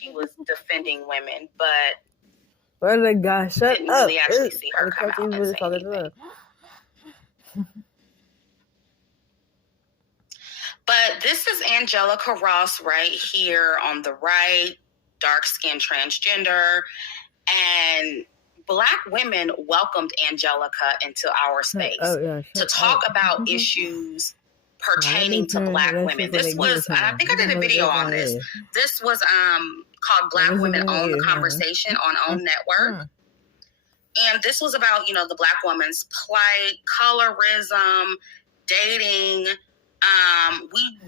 she was defending women, but Brother God, shut didn't up. really actually see her come out and say anything. But this is Angelica Ross right here on the right, dark-skinned transgender, and Black women welcomed Angelica into our space to talk about issues pertaining to Black women. This was, I think I did a video on this. This was called Black Women Own the Conversation on OWN Network. And this was about, you know, the Black woman's plight, colorism, dating.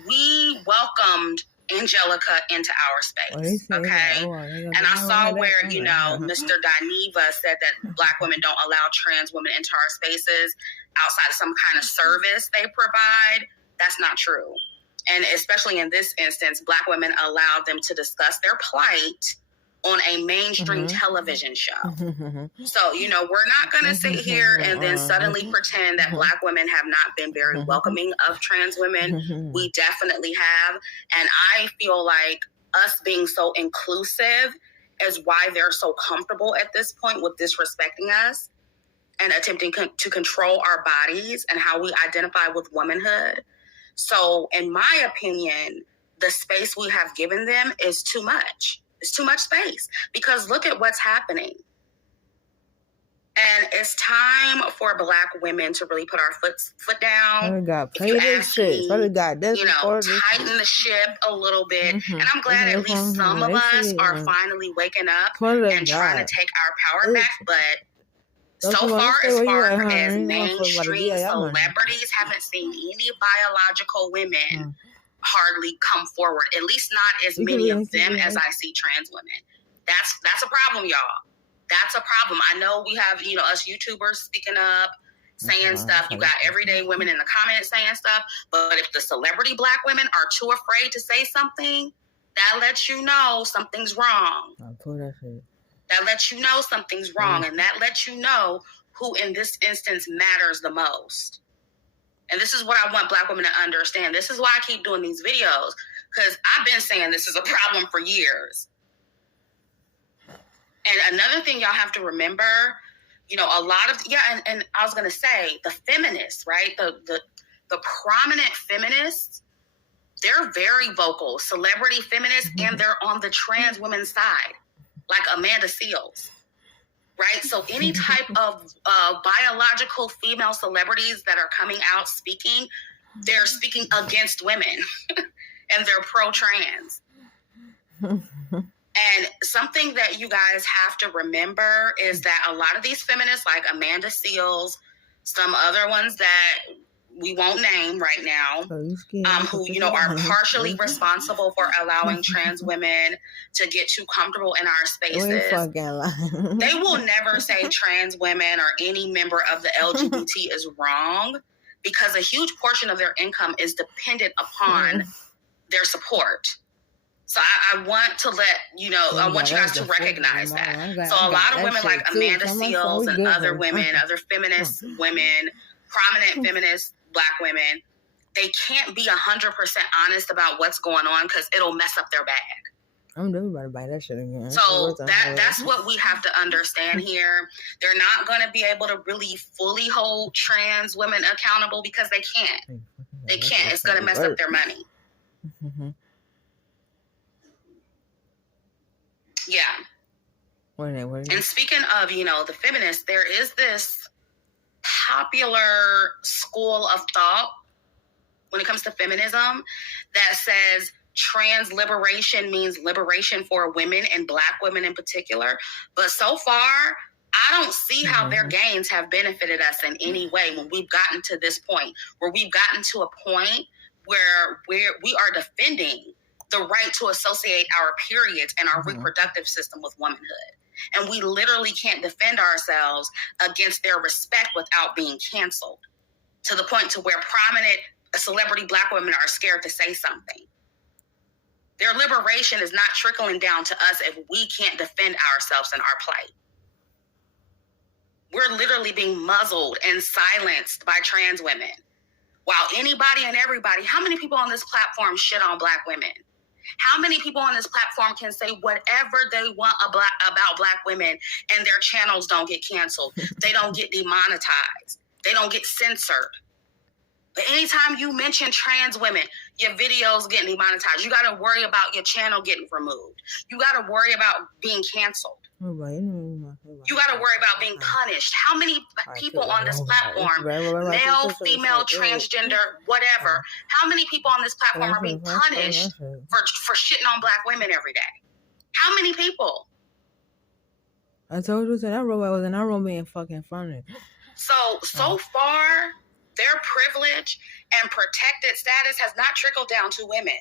We welcomed Angelica into our space, okay? And I saw where, you know, Mr. Dineva said that Black women don't allow trans women into our spaces outside of some kind of service they provide. That's not true. And especially in this instance, Black women allowed them to discuss their plight on a mainstream television show. So, you know, we're not going to sit here and then suddenly pretend that Black women have not been very welcoming of trans women. We definitely have. And I feel like us being so inclusive is why they're so comfortable at this point with disrespecting us and attempting to control our bodies and how we identify with womanhood. So, in my opinion, the space we have given them is too much. It's too much space because look at what's happening. And it's time for Black women to really put our foot down. If you ask me, you know, tighten the ship a little bit. And I'm glad at least some of us are finally waking up and trying to take our power back. But so far as mainstream celebrities, haven't seen any biological women hardly come forward, at least not as many of them as I see trans women. That's a problem, y'all. That's a problem. I know we have, you know, us YouTubers speaking up, saying stuff. You got everyday women in the comments saying stuff. But if the celebrity Black women are too afraid to say something, that lets you know something's wrong. That lets you know something's wrong. And that lets you know who in this instance matters the most. And this is what I want Black women to understand. This is why I keep doing these videos, because I've been saying this is a problem for years. And another thing y'all have to remember, you know, a lot of, and I was going to say, the feminists, right? The prominent feminists, they're very vocal, celebrity feminists, and they're on the trans women's side, like Amanda Seales. Right? So any type of biological female celebrities that are coming out speaking, they're speaking against women and they're pro-trans. And something that you guys have to remember is that a lot of these feminists like Amanda Seales, some other ones that we won't name right now, who, you know, are partially responsible for allowing trans women to get too comfortable in our spaces. They will never say trans women or any member of the LGBT is wrong, because a huge portion of their income is dependent upon their support. So I want to let, you know, I want you guys to recognize that. So a lot of women like Amanda Seales and other women, other feminist women, prominent feminist Black women, they can't be 100% honest about what's going on because it'll mess up their bag. I'm never about to buy that shit again. So that's what we have to understand here. They're not going to be able to really fully hold trans women accountable because they can't. They can't. It's going to mess up their money. Yeah. And speaking of, you know, the feminists, there is this popular school of thought when it comes to feminism that says trans liberation means liberation for women and Black women in particular. But so far, I don't see how their gains have benefited us in any way when we've gotten to this point, where we've gotten to a point where we are defending the right to associate our periods and our reproductive system with womanhood. And we literally can't defend ourselves against their respect without being canceled, to the point to where prominent celebrity Black women are scared to say something. Their liberation is not trickling down to us if we can't defend ourselves and our plight. We're literally being muzzled and silenced by trans women. While anybody and everybody, how many people on this platform shit on Black women? How many people on this platform can say whatever they want about Black women and their channels don't get canceled? They don't get demonetized. They don't get censored. But anytime you mention trans women, your videos getting demonetized. You got to worry about your channel getting removed. You got to worry about being canceled. You got to worry about being punished. How many people on this platform, male, female, transgender, whatever, how many people on this platform are being punished for shitting on Black women every day? How many people? I told you that robot was in our room being fucking funny. So far, their privilege and protected status has not trickled down to women.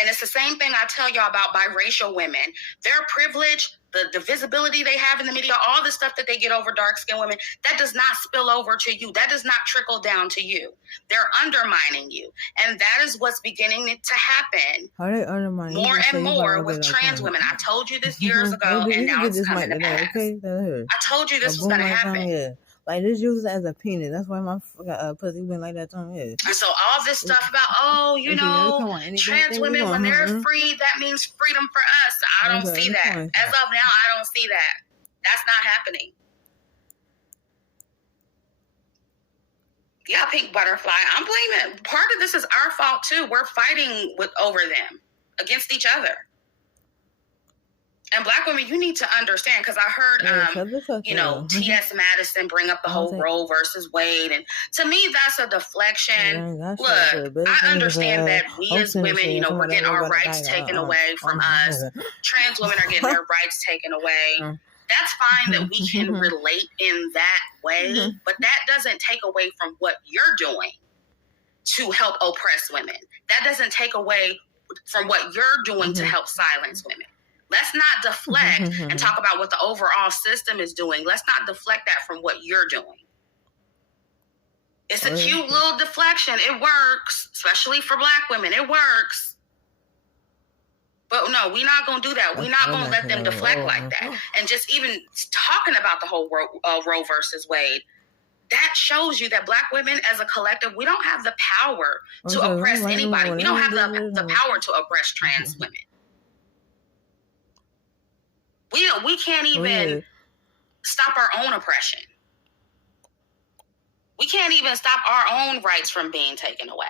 And it's the same thing I tell y'all about biracial women. Their privilege, the visibility they have in the media, all the stuff that they get over dark-skinned women, that does not spill over to you. That does not trickle down to you. They're undermining you. And that is what's beginning to happen Are they undermining more and more with trans women. I told you this years ago, and now it's coming to pass. Okay? I told you this was going to happen. Like, this uses as a penis. That's why my pussy been like that on here. And so all this stuff about, trans women, when they're free, that means freedom for us. I don't see that. As of now, I don't see that. That's not happening. Yeah, pink butterfly. I'm blaming. Part of this is our fault, too. We're fighting over them, against each other. And Black women, you need to understand, because I heard, T.S. Madison bring up the whole Roe versus Wade. And to me, that's a deflection. Look, I understand that we as women, we're getting our rights taken away from us. Trans women are getting their rights taken away. That's fine that we can relate in that way, but that doesn't take away from what you're doing to help oppress women. That doesn't take away from what you're doing to help silence women. Let's not deflect and talk about what the overall system is doing. Let's not deflect that from what you're doing. It's a cute little deflection. It works, especially for Black women. It works. But no, we're not going to do that. We're not going to let them deflect like that. And just even talking about the whole Roe versus Wade, that shows you that Black women as a collective, we don't have the power to oppress anybody. We don't have the power to oppress trans women. We can't even stop our own oppression. We can't even stop our own rights from being taken away.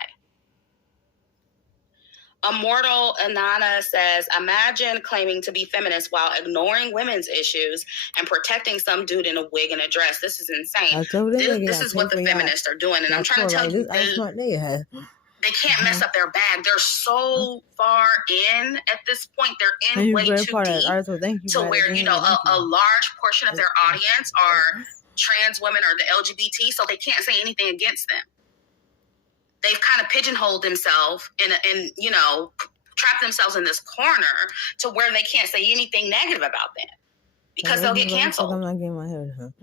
Immortal Anana says, imagine claiming to be feminist while ignoring women's issues and protecting some dude in a wig and a dress. This is insane. This is what the feminists are doing. And I'm trying to tell you, they can't mess up their bag. They're so far in at this point. They're in way too deep to where, a large portion of their audience are trans women or the LGBT, so they can't say anything against them. They've kind of pigeonholed themselves and trapped themselves in this corner to where they can't say anything negative about them because they'll get canceled. I'm not getting my hair done.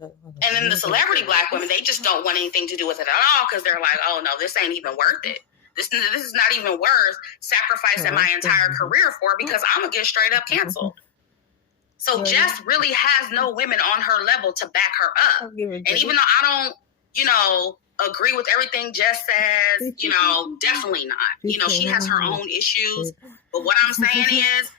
And then the celebrity Black women, they just don't want anything to do with it at all because they're like, oh no, this ain't even worth it. This is not even worth sacrificing my entire career for because I'm going to get straight up canceled. So Jess really has no women on her level to back her up. And even though I don't, agree with everything Jess says, definitely not. She has her own issues. But what I'm saying is,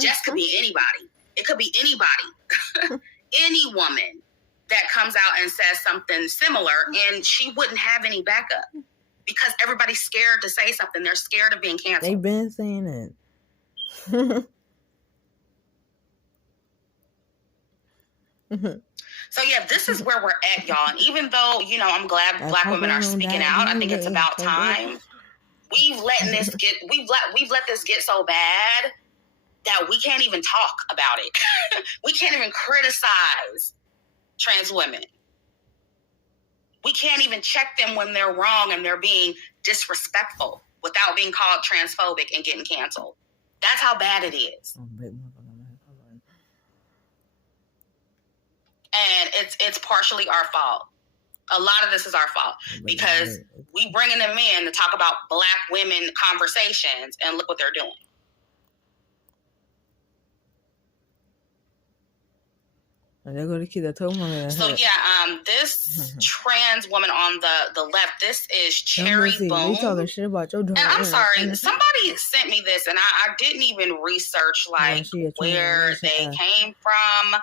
Jess could be anybody. It could be anybody. Any woman that comes out and says something similar, and she wouldn't have any backup because everybody's scared to say something. They're scared of being canceled. They've been saying it. So yeah, this is where we're at, y'all. And even though, I'm glad Black women are speaking out, I think it's about time. We've let this get so bad that we can't even talk about it. We can't even criticize trans women. We can't even check them when they're wrong and they're being disrespectful without being called transphobic and getting canceled. That's how bad it is. And it's partially our fault. A lot of this is our fault because we bringing them in to talk about Black women conversations, and look what they're doing. And they're gonna keep the toe on. So yeah, this trans woman on the left, this is Cherry Boom. They talking shit about your and I'm sorry, somebody sent me this, and I didn't even research like where they came from.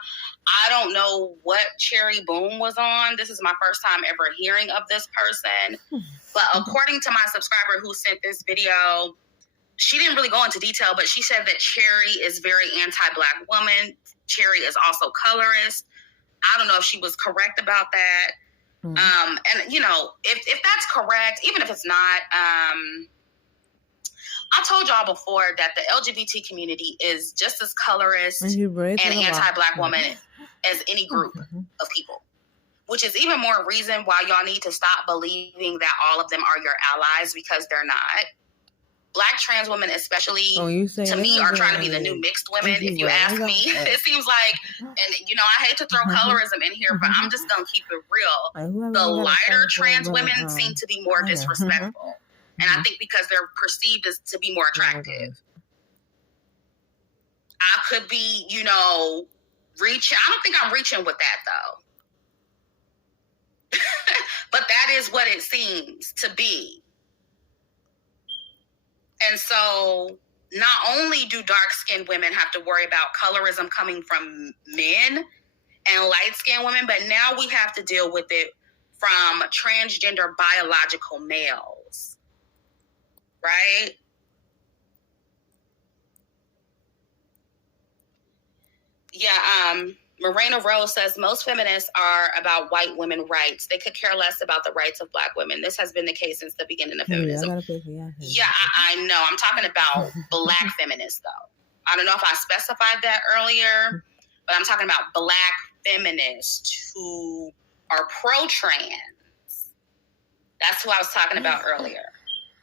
I don't know what Cherry Boom was on. This is my first time ever hearing of this person. But according to my subscriber who sent this video, she didn't really go into detail, but she said that Cherry is very anti-Black woman. Cherry is also colorist. I don't know if she was correct about that. And, you know, if that's correct, even if it's not, I told y'all before that the LGBT community is just as colorist and anti-Black woman as any group of people, which is even more reason why y'all need to stop believing that all of them are your allies, because they're not. Black trans women especially, to me, are trying to be the new mixed women, if you ask me. It seems like, and, you know, I hate to throw colorism in here, but I'm just going to keep it real. The lighter trans women seem to be more disrespectful. And I think because they're perceived as to be more attractive. I could be, you know, reaching. I don't think I'm reaching with that, though. But that is what it seems to be. And so not only do dark-skinned women have to worry about colorism coming from men and light-skinned women, but now we have to deal with it from transgender biological males. Right? Yeah, Morena Rose says most feminists are about white women rights. They could care less about the rights of Black women. This has been the case since the beginning of feminism. I know. I'm talking about Black feminists, though. I don't know if I specified that earlier, but I'm talking about Black feminists who are pro-trans. That's who I was talking about earlier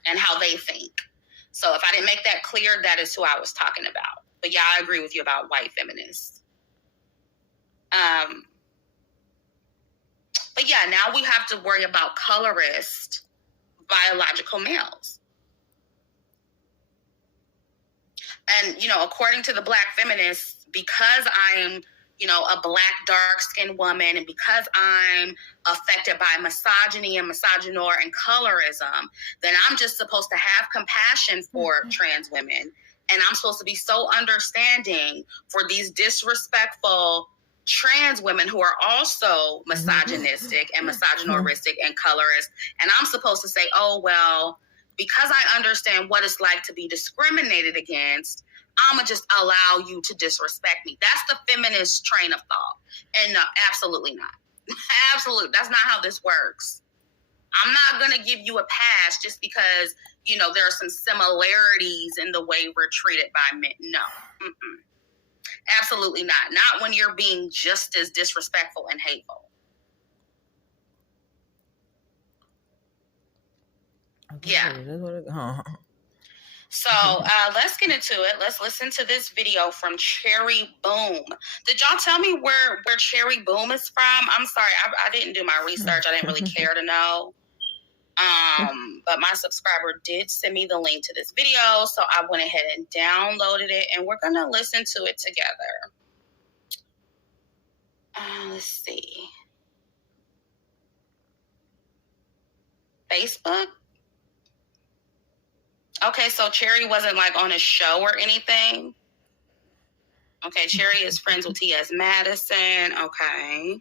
and how they think. So if I didn't make that clear, that is who I was talking about. But yeah, I agree with you about white feminists. But yeah, now we have to worry about colorist biological males. And, you know, according to the Black feminists, because I'm, you know, a Black dark-skinned woman, and because I'm affected by misogyny and misogynoir and colorism, then I'm just supposed to have compassion for trans women. And I'm supposed to be so understanding for these disrespectful trans women who are also misogynistic and misogynoristic and colorist. And I'm supposed to say, oh, well, because I understand what it's like to be discriminated against, I'm going to just allow you to disrespect me. That's the feminist train of thought. And no, absolutely not. Absolutely. That's not how this works. I'm not going to give you a pass just because, you know, there are some similarities in the way we're treated by men. No. Mm-mm. Absolutely not. Not when you're being just as disrespectful and hateful. Yeah. So let's get into it. Let's listen to this video from Cherry Boom. Did y'all tell me where Cherry Boom is from? I'm sorry, I didn't do my research. I didn't really care to know. But my subscriber did send me the link to this video, so I went ahead and downloaded it, and we're gonna listen to it together. Let's see. Facebook? Okay, so Cherry wasn't like on a show or anything. Okay, Cherry is friends with T.S. Madison. Okay.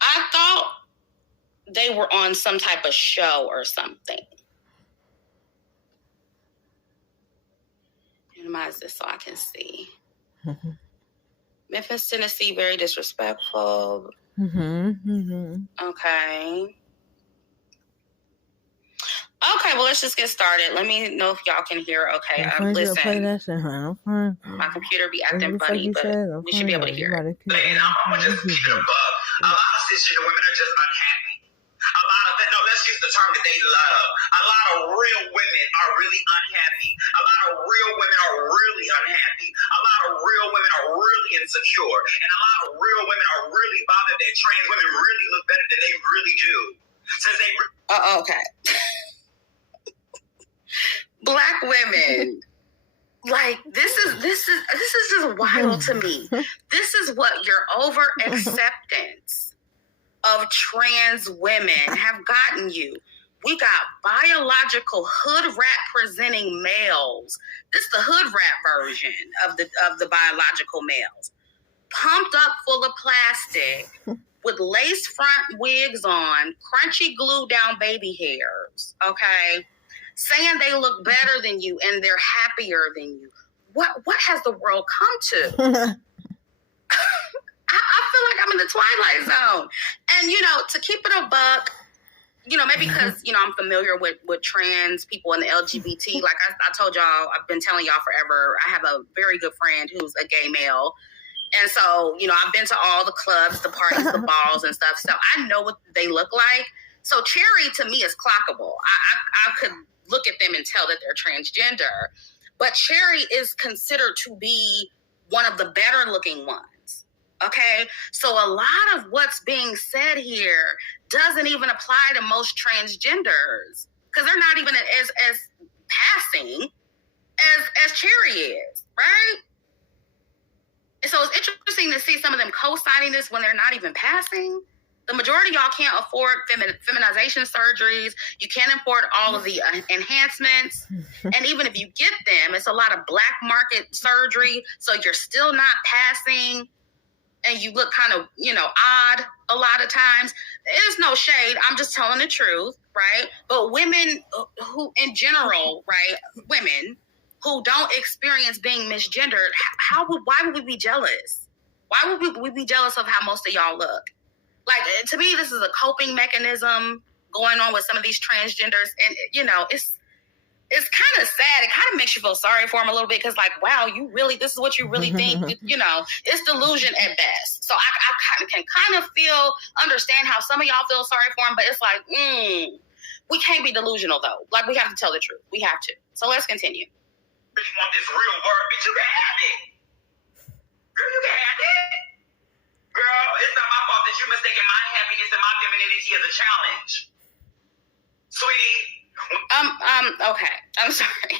I thought they were on some type of show or something. Minimize this so I can see. Memphis, Tennessee, very disrespectful. Okay. Okay, well, let's just get started. Let me know if y'all can hear. Okay, listen. My computer be acting funny, but we should be able to hear it. I'm going to just keep it above. A lot of cisgender women are just unhappy. A lot of them, no, let's use the term that they love. A lot of real women are really unhappy. A lot of real women are really unhappy. A lot of real women are really insecure. And a lot of real women are really bothered that trans women really look better than they really do. Since they okay. Black women Like, this is just wild to me. This is what your over acceptance of trans women have gotten you. We got biological hood rat presenting males. This is the hood rat version of the biological males. Pumped up full of plastic with lace front wigs on, crunchy glue down baby hairs, okay? Saying they look better than you and they're happier than you. What has the world come to? I feel like I'm in the twilight zone. And, to keep it a buck, maybe because, I'm familiar with trans people and the LGBT. Like I told y'all, I've been telling y'all forever, I have a very good friend who's a gay male. And so, I've been to all the clubs, the parties, the balls and stuff. So I know what they look like. So Cherry to me is clockable. I could look at them and tell that they're transgender. But Cherry is considered to be one of the better looking ones. Okay? So a lot of what's being said here doesn't even apply to most transgenders. Because they're not even as passing as Cherry is, right? And so it's interesting to see some of them co-signing this when they're not even passing. The majority of y'all can't afford feminization surgeries. You can't afford all of the enhancements. And even if you get them, it's a lot of black market surgery. So you're still not passing. And you look kind of, odd a lot of times. There's no shade. I'm just telling the truth, right? But women who, in general, right, women who don't experience being misgendered, why would we be jealous? Why would we be jealous of how most of y'all look? Like, to me, this is a coping mechanism going on with some of these transgenders. And, it's kind of sad. It kind of makes you feel sorry for them a little bit because, like, wow, this is what you really think. It's delusion at best. So I can kind of understand how some of y'all feel sorry for them, but it's like, we can't be delusional, though. Like, we have to tell the truth. We have to. So let's continue. If you want this real word, bitch, you can have it. Girl, you can have it. Girl, it's not my fault that you mistaken my happiness and my femininity as a challenge. Sweetie. Okay. I'm sorry.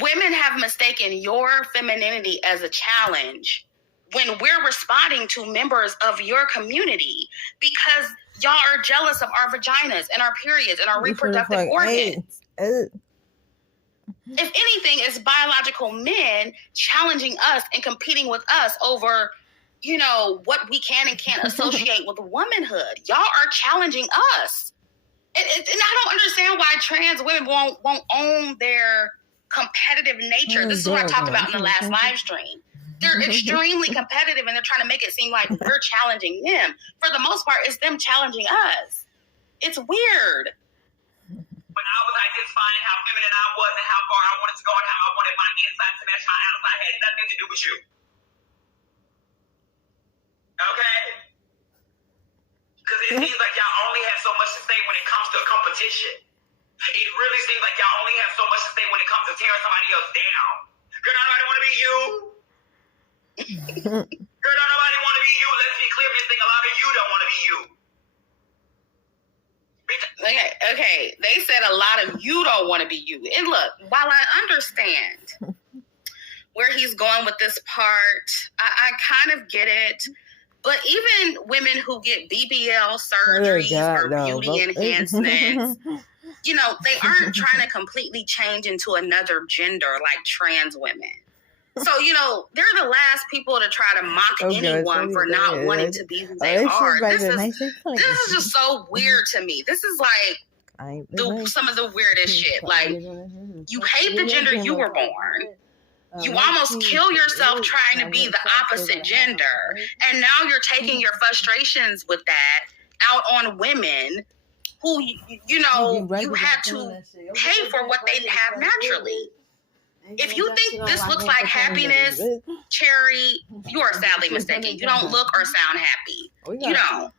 Women have mistaken your femininity as a challenge when we're responding to members of your community because y'all are jealous of our vaginas and our periods and our reproductive organs. If anything, it's biological men challenging us and competing with us over, what we can and can't associate with womanhood. Y'all are challenging us. And I don't understand why trans women won't own their competitive nature. This is what I talked about in the last live stream. They're extremely competitive and they're trying to make it seem like we're challenging them. For the most part, it's them challenging us. It's weird. When I was identifying how feminine I was and how far I wanted to go and how I wanted my inside to match my outside had nothing to do with you. Okay? Because it seems like y'all only have so much to say when it comes to a competition. It really seems like y'all only have so much to say when it comes to tearing somebody else down. Girl, don't nobody want to be you. Girl, don't nobody want to be you. Let's be clear, Miss Thing. A lot of you don't want to be you. Okay. They said a lot of you don't want to be you. And look, while I understand where he's going with this part, I kind of get it. But even women who get BBL surgeries or beauty enhancements, they aren't trying to completely change into another gender like trans women. So, they're the last people to try to mock anyone for not wanting to be who they are. This is just so weird to me. This is like some of the weirdest shit. Like, you hate the gender you were born. You almost kill yourself trying to be the opposite gender. And now you're taking your frustrations with that out on women who, you had to pay for what they have naturally. If you think this looks like happiness, Cherry, you are sadly mistaken. You don't look or sound happy. You don't.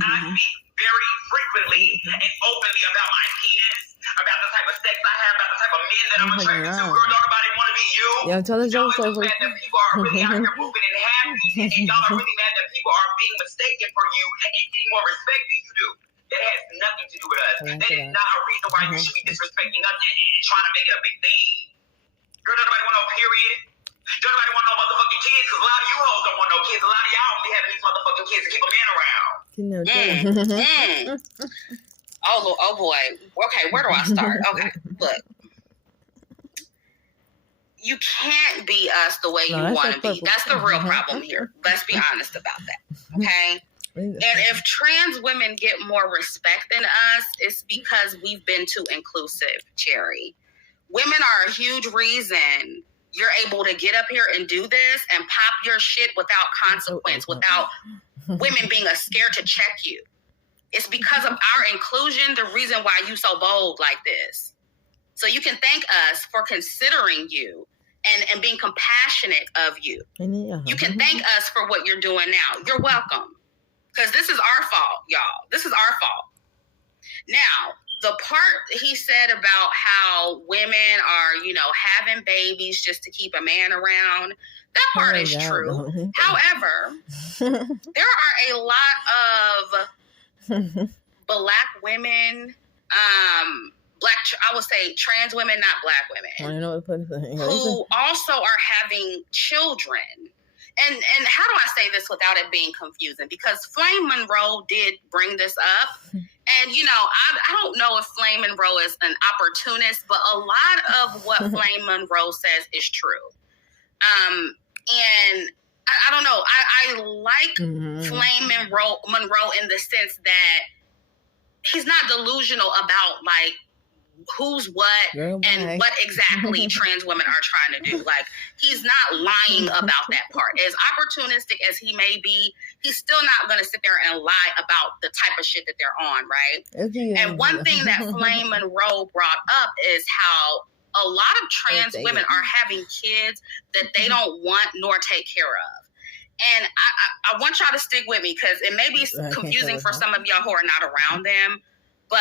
I speak very frequently and openly about my penis, about the type of sex I have, about the type of men that I'm attracted to. Girl, don't nobody want to be you. Yeah, tell us y'all are just mad that people are really out here moving and happy, and y'all are really mad that people are being mistaken for you and getting more respect than you do. That has nothing to do with us. That is not a reason why you should be disrespecting us and trying to make it a big thing. Girl, nobody want no period. Don't nobody want no motherfucking kids, because a lot of you hoes don't want no kids. A lot of y'all only have these motherfucking kids to keep a man around. Oh boy. Okay, where do I start? Okay, look. You can't be us the way you want to be. That's the real problem here. Let's be honest about that. Okay? And if trans women get more respect than us, it's because we've been too inclusive, Cherry. Women are a huge reason you're able to get up here and do this and pop your shit without consequence, without women being scared to check you. It's because of our inclusion, the reason why you so bold like this. So you can thank us for considering you and being compassionate of you. You can thank us for what you're doing now. You're welcome. Because this is our fault, y'all. This is our fault. Now, the part he said about how women are, having babies just to keep a man around, that part is true. However, there are a lot of black women, I would say trans women, not black women, who also are having children. And how do I say this without it being confusing? Because Flame Monroe did bring this up. And, I don't know if Flame Monroe is an opportunist, but a lot of what Flame Monroe says is true. And I don't know. I like Flame Monroe in the sense that he's not delusional about, who's what and what exactly trans women are trying to do. He's not lying about that part. As opportunistic as he may be, he's still not going to sit there and lie about the type of shit that they're on, right? And one thing that Flame Monroe brought up is how a lot of trans women are having kids that they don't want nor take care of. And I want y'all to stick with me because it may be confusing for some of y'all who are not around them, but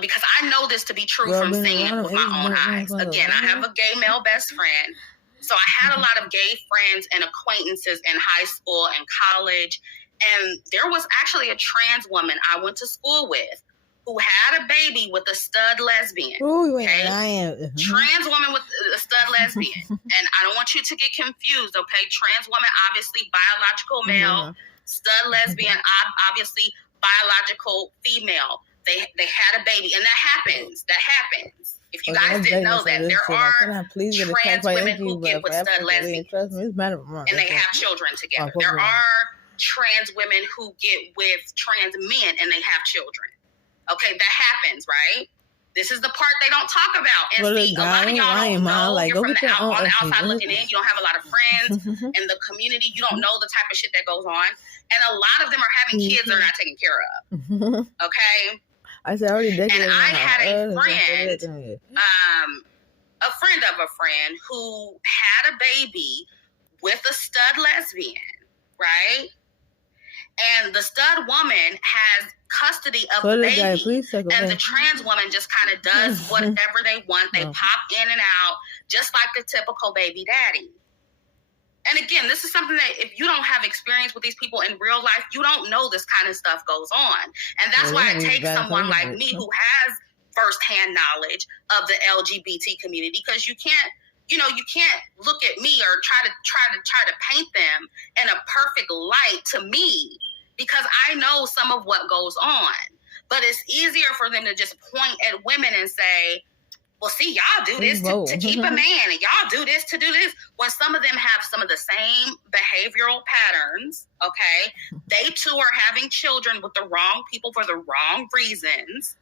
because I know this to be true from seeing it with my own eyes. Again, I have a gay male best friend. So I had a lot of gay friends and acquaintances in high school and college. And there was actually a trans woman I went to school with who had a baby with a stud lesbian. Ooh, Trans woman with a stud lesbian. And I don't want you to get confused, okay? Trans woman, obviously biological male. Stud lesbian, obviously biological female. They had a baby, and that happens. If you guys didn't know that, there are trans women who get with stud lesbians, and they have children together. There are trans women who get with trans men, and they have children. Okay, that happens, right? This is the part they don't talk about. And see, a lot of y'all don't know. You're from on the outside looking in. You don't have a lot of friends in the community. You don't know the type of shit that goes on. And a lot of them are having kids they're not taken care of. Okay? I said, already did. And I had a friend, a friend of a friend who had a baby with a stud lesbian, right? And the stud woman has custody of the baby. And the trans woman just kind of does whatever they want. They pop in and out, just like the typical baby daddy. And again, this is something that if you don't have experience with these people in real life, you don't know this kind of stuff goes on. And that's why it takes someone like me who has firsthand knowledge of the LGBT community, because you can't look at me or try to paint them in a perfect light to me, because I know some of what goes on. But it's easier for them to just point at women and say, well, see, y'all do this to keep a man, and y'all do this to do this. When some of them have some of the same behavioral patterns, okay? They too are having children with the wrong people for the wrong reasons.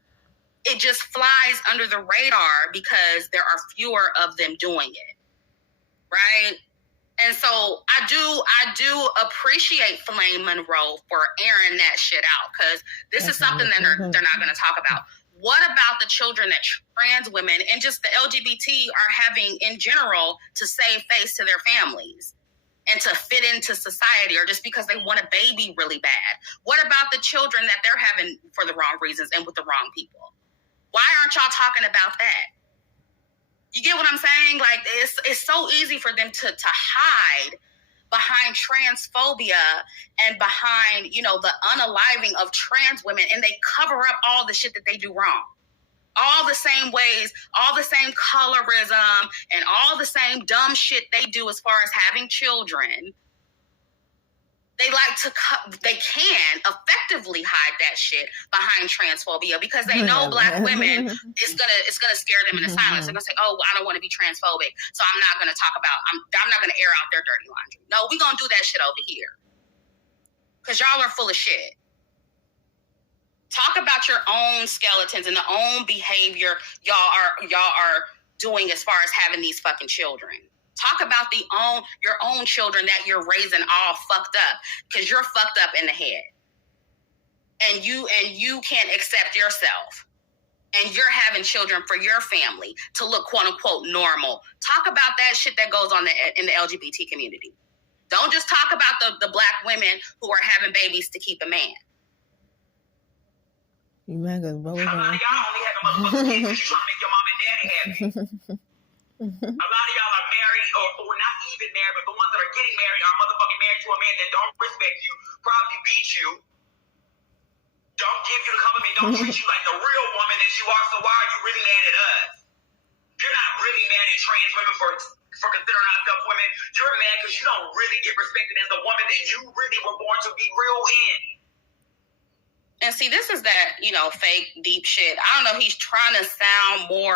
It just flies under the radar because there are fewer of them doing it, right? And so I do appreciate Flame Monroe for airing that shit out, because this is something that they're not going to talk about. What about the children that trans women and just the LGBT are having in general to save face to their families and to fit into society, or just because they want a baby really bad? What about the children that they're having for the wrong reasons and with the wrong people? Why aren't y'all talking about that? You get what I'm saying? It's so easy for them to hide behind transphobia and behind, the unaliving of trans women, and they cover up all the shit that they do wrong. all the same ways, all the same colorism, and all the same dumb shit they do as far as having children. They can effectively hide that shit behind transphobia because they know Black women it's gonna scare them into silence. They're gonna say, "Oh, I don't want to be transphobic, so I'm not gonna talk about. I'm not gonna air out their dirty laundry." No, we gonna do that shit over here because y'all are full of shit. Talk about your own skeletons and the own behavior y'all are doing as far as having these fucking children. Talk about your own children that you're raising all fucked up because you're fucked up in the head, and you can't accept yourself, and you're having children for your family to look quote unquote normal. Talk about that shit that goes on in the LGBT community. Don't just talk about the Black women who are having babies to keep a man. You mad because a lot of y'all only having motherfucking kids because you're trying to make your mom and daddy happy. A lot of y'all are married or not even married, but the ones that are getting married are motherfucking married to a man that don't respect you, probably beat you, don't give you the compliment, don't treat you like the real woman that you are. So why are you really mad at us? You're not really mad at trans women for considering ourselves women. You're mad because you don't really get respected as the woman that you really were born to be real in. And see, this is that, fake deep shit. I don't know. He's trying to sound more,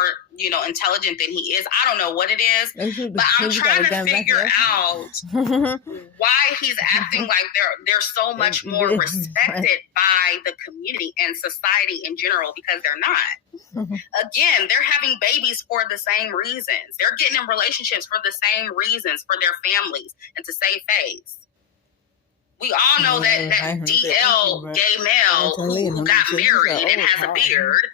intelligent than he is. I don't know what it is, but I'm trying to figure out why he's acting like they're so much more respected by the community and society in general, because they're not. Again, they're having babies for the same reasons. They're getting in relationships for the same reasons, for their families and to save face. We all know that DL gay male who got married and has a beard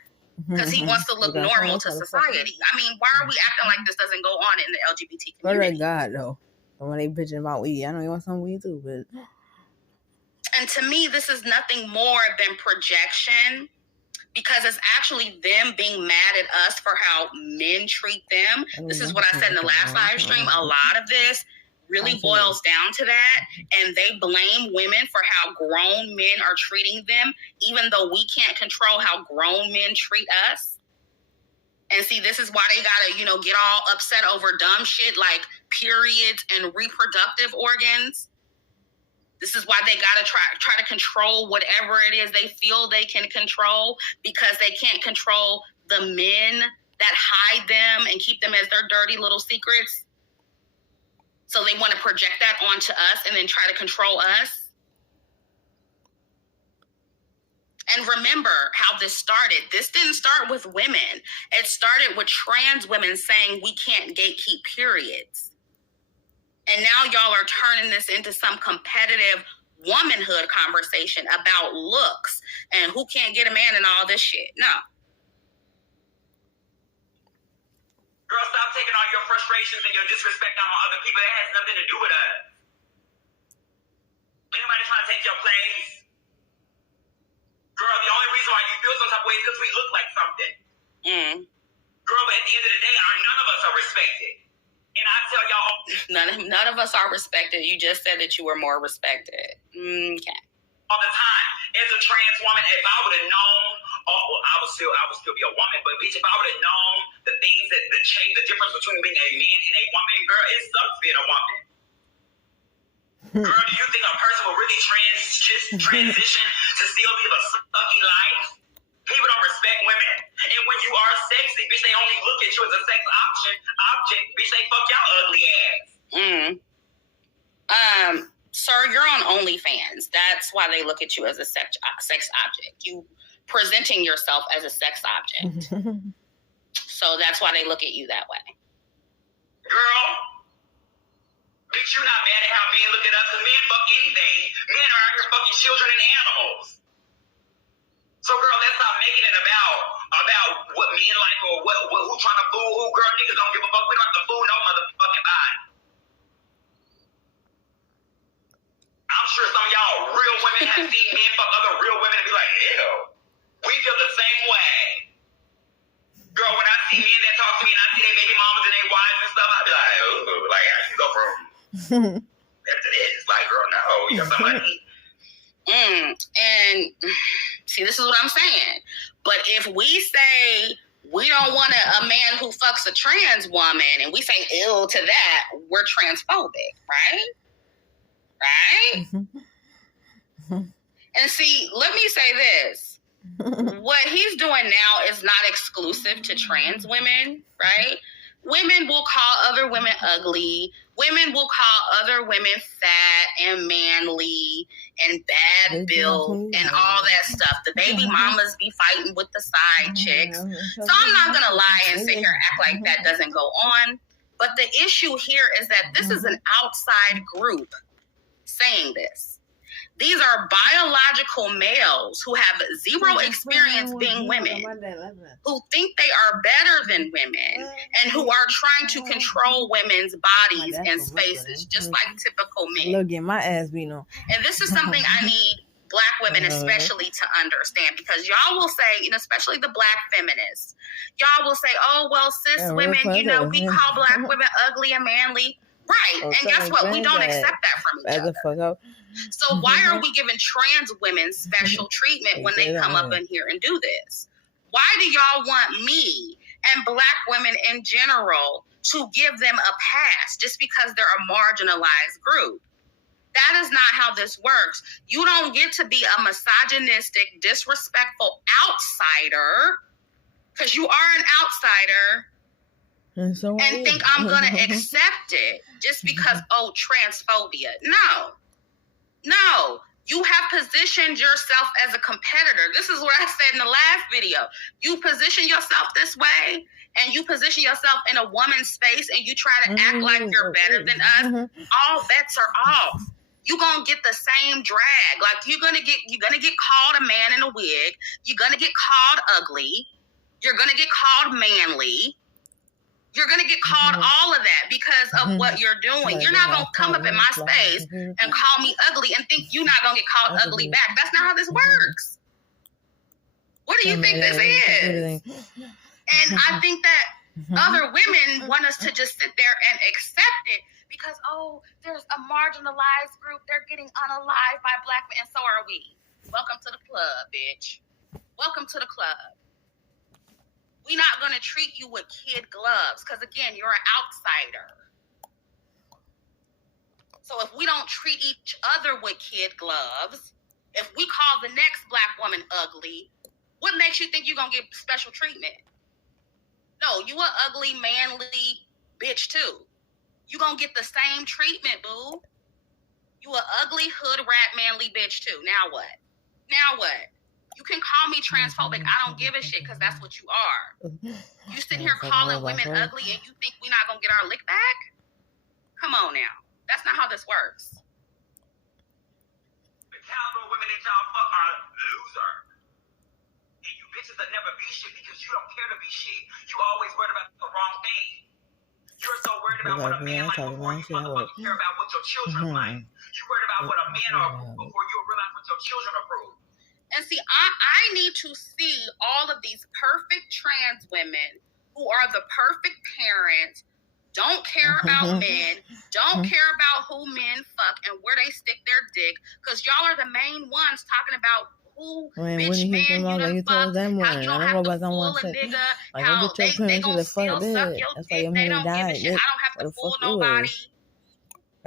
because he wants to look normal to society. I mean, why are we acting like this doesn't go on in the LGBT community? But God, though. When they bitching about weed, I know you want some weed too, but... And to me, this is nothing more than projection, because it's actually them being mad at us for how men treat them. This is what I said in the last live stream. A lot of this really boils down to that, and they blame women for how grown men are treating them, even though we can't control how grown men treat us. And see, this is why they gotta, get all upset over dumb shit like periods and reproductive organs. This is why they gotta try to control whatever it is they feel they can control, because they can't control the men that hide them and keep them as their dirty little secrets. So they want to project that onto us and then try to control us. And remember how this started. This didn't start with women. It started with trans women saying we can't gatekeep periods. And now y'all are turning this into some competitive womanhood conversation about looks and who can't get a man and all this shit. No. Girl, stop taking all your frustrations and your disrespect out on other people. That has nothing to do with us. Anybody trying to take your place? Girl, the only reason why you feel some type of way is because we look like something. Girl, but at the end of the day, none of us are respected. And I tell y'all... None of us are respected. You just said that you were more respected. Okay. All the time. As a trans woman, if I would have known, I would still be a woman, but bitch, if I would have known the things that change the difference between being a man and a woman, girl, it sucks being a woman. Girl, do you think a person will really transition to still live a sucky life? People don't respect women. And when you are sexy, bitch, they only look at you as a sex object. Bitch, they fuck y'all ugly ass. Sir, you're on OnlyFans. That's why they look at you as a sex object. You presenting yourself as a sex object. So that's why they look at you that way. Girl, bitch, you're not mad at how men look at us, because men fuck anything. Men are out here fucking children and animals. So, girl, let's stop making it about what men like or who trying to fool who. Girl, niggas don't give a fuck. We don't have to fool no motherfucking body. I'm sure some of y'all real women have seen men fuck other real women and be like, ew. We feel the same way. Girl, when I see men that talk to me and I see their baby mamas and their wives and stuff, I be like, ooh, like, how you go from after this? Like, girl, no, you got some money. And see, this is what I'm saying. But if we say we don't want a man who fucks a trans woman and we say ill to that, we're transphobic, right? Right? And see, let me say this. What he's doing now is not exclusive to trans women, right? Women will call other women ugly. Women will call other women fat and manly and bad built and all that stuff. The baby mamas be fighting with the side chicks. So I'm not going to lie and sit here and act like that doesn't go on. But the issue here is that this is an outside group saying this. These are biological males who have zero experience being women, who think they are better than women, and who are trying to control women's bodies and spaces, just like typical men. Look at my ass being on. And this is something I need Black women especially to understand, because y'all will say, especially the Black feminists, y'all will say, oh, well, cis women, we call Black women ugly and manly. Right. And guess what? We don't accept that from each other. So why are we giving trans women special treatment when they come up in here and do this? Why do y'all want me and Black women in general to give them a pass just because they're a marginalized group? That is not how this works. You don't get to be a misogynistic, disrespectful outsider, because you are an outsider, and think I'm going to accept it just because, transphobia. No. You have positioned yourself as a competitor. This is what I said in the last video. You position yourself this way, and you position yourself in a woman's space, and you try to act like you're better than us. All bets are off. You're going to get the same drag. Like, you're going to get called a man in a wig. You're going to get called ugly. You're going to get called manly. You're going to get called all of that because of what you're doing. You're not going to come up in my space and call me ugly and think you're not going to get called ugly back. That's not how this works. What do you think this is? And I think that other women want us to just sit there and accept it because, there's a marginalized group. They're getting unalived by Black men, and so are we. Welcome to the club, bitch. Welcome to the club. We're not going to treat you with kid gloves because, again, you're an outsider. So if we don't treat each other with kid gloves, if we call the next Black woman ugly, what makes you think you're going to get special treatment? No, you an ugly, manly bitch, too. You're going to get the same treatment, boo. You an ugly, hood rat, manly bitch, too. Now what? You can call me transphobic. I don't give a shit because that's what you are. You sit here calling women ugly and you think we're not going to get our lick back? Come on now. That's not how this works. The caliber of women that y'all fuck are loser. And you bitches that never be shit because you don't care to be shit. You always worried about the wrong thing. You're so worried about what a man like before you motherfucking care about what your children like. You worried about what a man are before you realize what your children approve. And see, I need to see all of these perfect trans women who are the perfect parents, don't care about men, don't care about who men fuck and where they stick their dick, because y'all are the main ones talking about who bitch man you done fuck, how you don't have to fool a nigga, how they gonna still suck your dick, they don't give a shit, I don't have to fool nobody.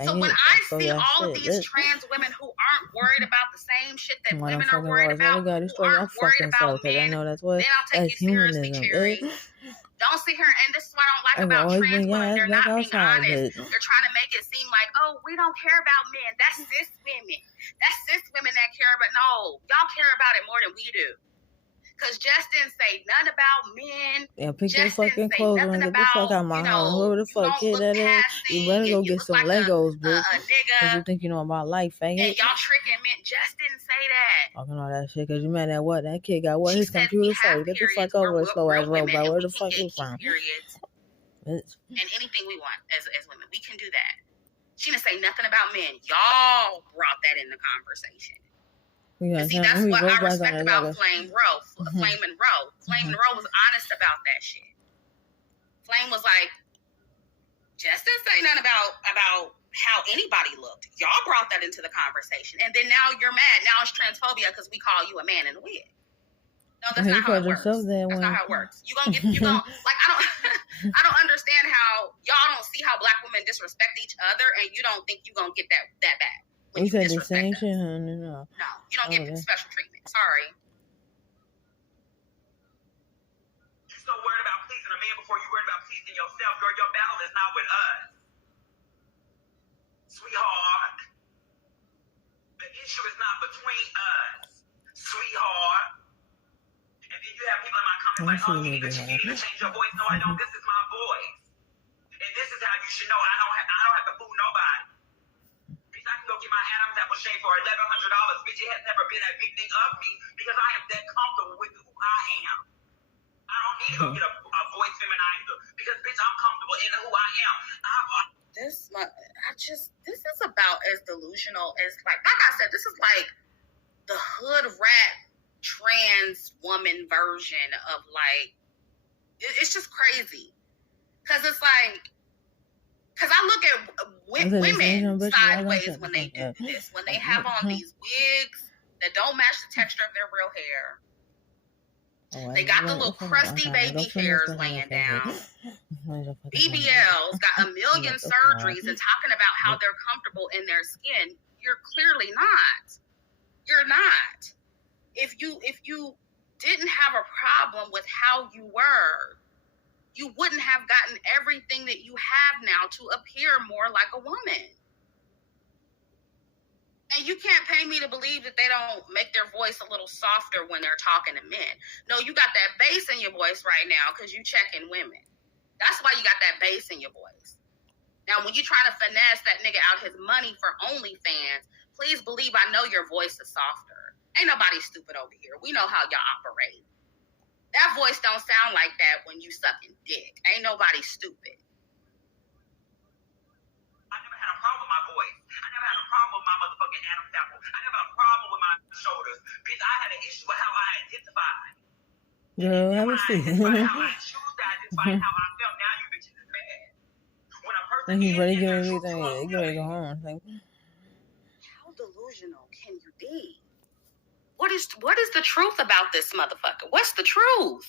So when I see all of these trans women who aren't worried about the same shit that women are worried about, who aren't worried about men, then I'll take you seriously, Cherry. Don't sit here, and this is what I don't like about trans women. They're not being honest. They're trying to make it seem like, we don't care about men. That's cis women. That's cis women that care about. No, y'all care about it more than we do. Because Justin say nothing about men. Yeah, pick your fucking clothes and get the fuck out of my house. Whoever the fuck kid that is, you better go get some Legos, bro. Because you think you know about life, faggot. And y'all tricking men. Justin say that. Talking all that shit because you mad at what? That kid got what? His computer first. Get the fuck over it, slow ass robot. Where the fuck you from? And anything we want as women, we can do that. She didn't say nothing about men. Y'all brought that in the conversation. And see, that's what I respect about Flame Row. Flame and Row. Flame and Row was honest about that shit. Flame was like, just didn't say nothing about how anybody looked. Y'all brought that into the conversation. And then now you're mad. Now it's transphobia because we call you a man in a wig. No, that's not how it works. That's not how it works. You gonna like I don't understand how y'all don't see how black women disrespect each other, and you don't think you gonna get that back. You said the same shit, honey. No, you don't get special treatment. Sorry. You so worried about pleasing a man before you worried about pleasing yourself. Your battle is not with us, sweetheart. The issue is not between us, sweetheart. And then you have people in my comments like, oh, you need to change your voice. No, I don't. This is my voice. And this is how you should know. I don't have to fool nobody. Bitch, I can go get my Adam's apple shave for $1,100. Bitch, it has never been that big thing of me because I am that comfortable with who I am. I don't need to go get a voice feminizer because, bitch, I'm comfortable in who I am. This is about as delusional as like I said, this is like the hood rat trans woman version of like, it's just crazy. Cause it's like, cause I look at women sideways when they do this, when they have on these wigs that don't match the texture of their real hair. They got the little crusty baby hairs laying down. BBLs got a million surgeries and talking about how they're comfortable in their skin. You're clearly not. You're not. If you didn't have a problem with how you were, you wouldn't have gotten everything that you have now to appear more like a woman. And you can't pay me to believe that they don't make their voice a little softer when they're talking to men. No, you got that bass in your voice right now because you checking women. That's why you got that bass in your voice. Now, when you try to finesse that nigga out his money for OnlyFans, please believe I know your voice is softer. Ain't nobody stupid over here. We know how y'all operate. That voice don't sound like that when you sucking dick. Ain't nobody stupid. I never had a problem with my voice. I never had a problem with my motherfucking Adam's apple. I never had a problem with my shoulders. Because I had an issue with how I identified. Girl, have a seat. How I choose to identify and how I felt. Now you bitches is mad. When a person he's ready to get everything. He ready to go home. Like, how delusional can you be? What is the truth about this motherfucker? What's the truth?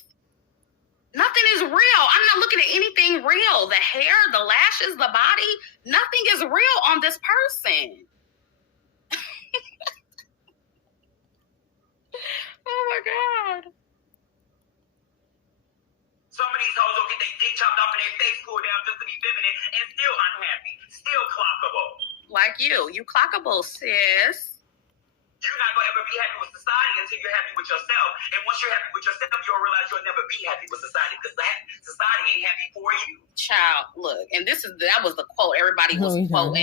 Nothing is real. I'm not looking at anything real. The hair, the lashes, the body, nothing is real on this person. Oh my God. Some of these hoes will get their dick chopped off and their face pulled down just to be feminine and still unhappy. Still clockable. Like you clockable, sis. You're not going to ever be happy with society until you're happy with yourself. And once you're happy with yourself, you'll realize you'll never be happy with society because society ain't happy for you. Child, look, and that was the quote everybody was quoting.